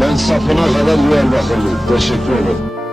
Ben sapına kadar Diyarbakırlıyım. Teşekkür ederim.